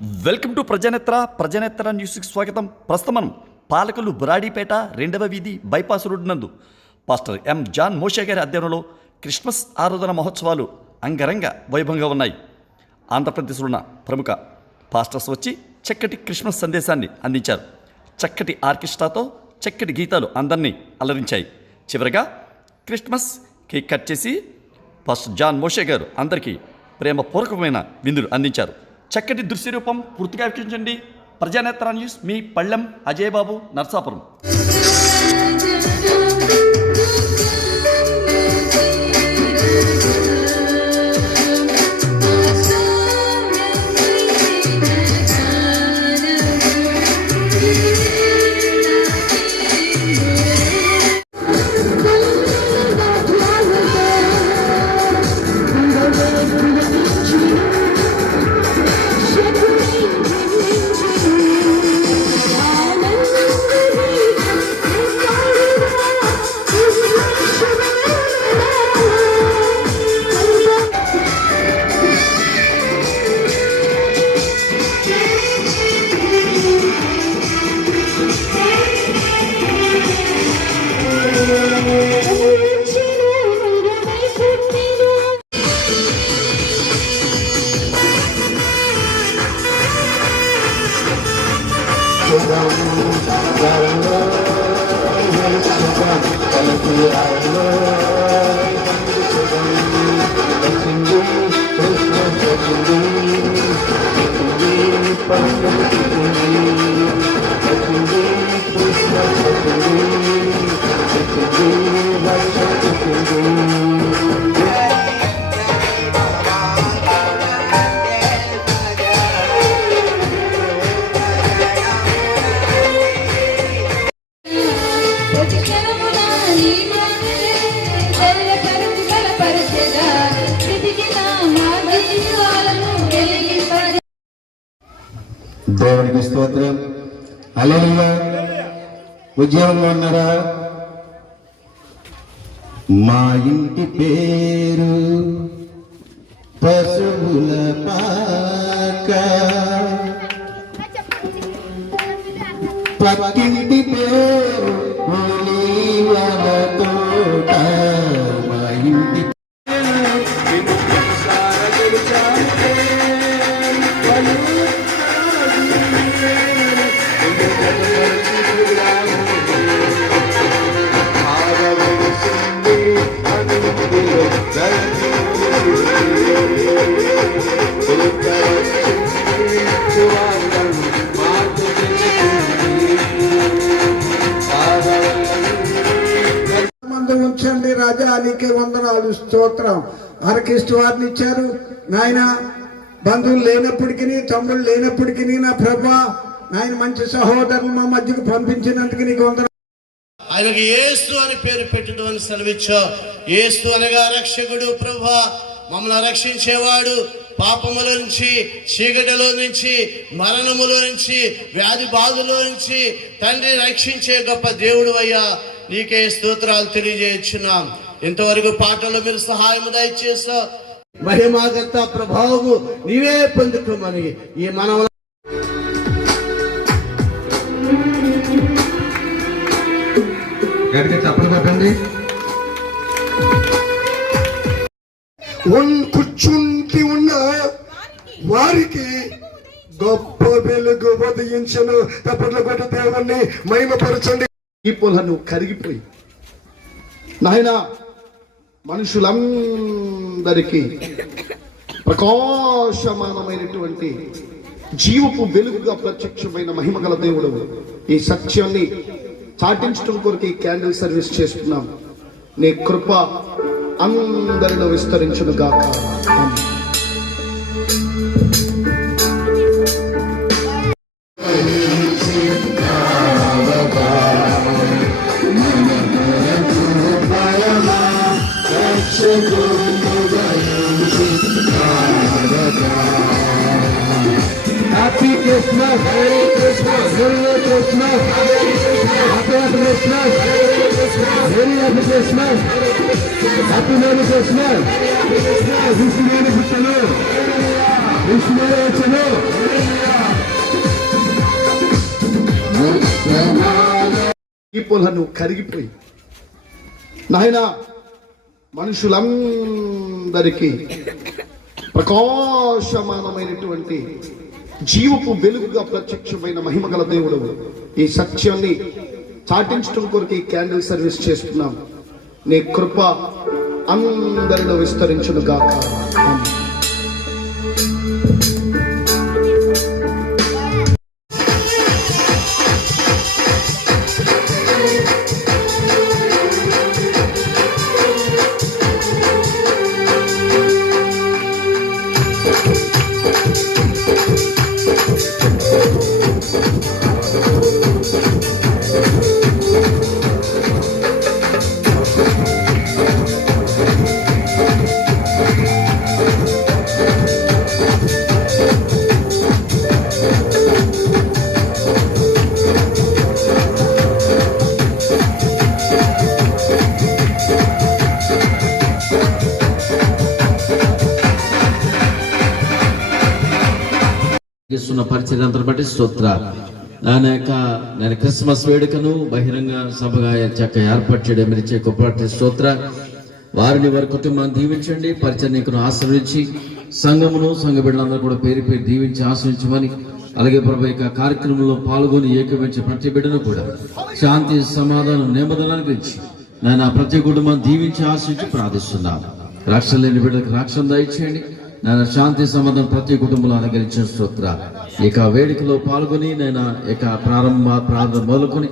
Welcome to ప్రజానేత్ర న్యూస్కి స్వాగతం. ప్రస్తుతం మనం పాలకులు బురాడీపేట 2వ వీధి బైపాస్ రోడ్డు నందు పాస్టర్ ఎం జాన్ మోషే గారి ఆధ్వర్యంలో క్రిస్మస్ ఆరాధన మహోత్సవాలు అంగరంగ వైభవంగా ఉన్నాయి. ఆంధ్రప్రదేశ్లో ఉన్న ప్రముఖ పాస్టర్స్ వచ్చి చక్కటి క్రిస్మస్ సందేశాన్ని అందించారు. చక్కటి ఆర్కెస్ట్రాతో చక్కటి గీతాలు అందరినీ అలరించాయి. చివరిగా క్రిస్మస్ కేక్ కట్ చేసి పాస్టర్ జాన్ మోషే గారు అందరికీ ప్రేమపూర్వకమైన విందులు అందించారు. చక్కటి దృశ్యరూపం పూర్తిగా వీక్షించండి. ప్రజానేత్ర న్యూస్, మీ పళ్ళెం అజయ్ బాబు, నర్సాపురం. దేవునికి స్తోత్రం. హల్లెలూయా. ఉద్యోగంలో ఉన్నారా? మా ఇంటి పేరు పశువుల పాక, పక్కింటి పేరు ఒలీవల తోట. మా ఇంటి ఉంచండి రాజా, నీకే వందనాలు, స్తోత్రం. ఆర్కెస్ట్రా వారిని ఇచ్చారు నాయన. బంధువులు లేనప్పటికీ, తమ్ముళ్ళు లేనప్పటికీ నా ప్రభా నాయన మంచి సహోదరులు మా మధ్యకు పంపించినందుకు నీకు వందనాలు. ఆయనకి యేసు అని పేరు పెట్టడం అని సెలవిచ్చావు. యేసు అనగా రక్షకుడు, ప్రభువా మమ్మల్ని రక్షించేవాడు. పాపముల నుంచి, చీకటిలో నుంచి, మరణములో నుంచి, వ్యాధి బాధలో నుంచి తండ్రి రక్షించే గొప్ప దేవుడు అయ్యా, నీకే స్తోత్రాలు తెలియజేస్తున్నాం. ఇంతవరకు పాటలు మీరు సహాయం దయచేసా. మహిమాగంత ప్రభావము నీవే పొందుకోమని ఈ మనవ చెప్పలు కొట్టండి. కూర్చుంటి ఉన్న వారికి గొప్ప వెలుగు ఉదయించను. తప్పట్ల కొట్ట దేవుణ్ణి మహిమపరచండి. ఈ పొలను కరిగిపోయి నాయన మనుషులందరికీ ప్రకాశమానమైనటువంటి జీవపు వెలుగుగా ప్రత్యక్షమైన మహిమగల దేవుడు, ఈ సత్యాన్ని చాటించడం కొరకు ఈ క్యాండిల్ సర్వీస్ చేస్తున్నాం. నీ కృప అందరిలో విస్తరించును గాక. Happy Christmas, Merry Christmas, Merry Christmas, Happy Christmas, Merry Christmas, Happy Merry Christmas, Wish you Merry Christmas, Wish you Merry Christmas. దీపాలను కరిగిపోయి నాయన మనుషులందరికీ ప్రకాశమానమైనటువంటి జీవపు వెలుగుగా ప్రత్యక్షమైన మహిమగల దేవుడు ఈ సత్యాన్ని చాటించడం కొరకు ఈ క్యాండిల్ సర్వీస్ చేస్తున్నాం. నీ కృప అందరిలో విస్తరించును గాక. ఆమేన్. చేస్తున్న పరిచర్యంతా బట్టి స్తోత్ర. నేను క్రిస్మస్ వేడుకను బహిరంగ సభగా చక్క ఏర్పాటు చేయడం మీరు ఇచ్చే గొప్ప స్తోత్ర. వారిని వారి కుటుంబాన్ని దీవించండి, పరిచర్యకును ఆశ్రయించి సంఘమును సంఘ బిడ్డలందరూ కూడా పేరు పేరు దీవించి ఆశ్రయించమని, అలాగే ప్రభు యొక్క కార్యక్రమంలో పాల్గొని ఏకీవించే ప్రతి బిడ్డను కూడా శాంతి సమాధానం నెమ్మదనాన్ని గురించి నేను ప్రతి కుటుంబాన్ని దీవించి ఆశ్రయించి ప్రార్థిస్తున్నాను. రక్షణ లేని బిడ్డలకు రక్షణ దయచేయండి. నేను శాంతి సమాధానం ప్రతి కుటుంబంలో అనుగ్రహించిన స్తోత్ర. ఇక వేడుకలో పాల్గొని నేను ఇక ప్రారంభం మొదలుకొని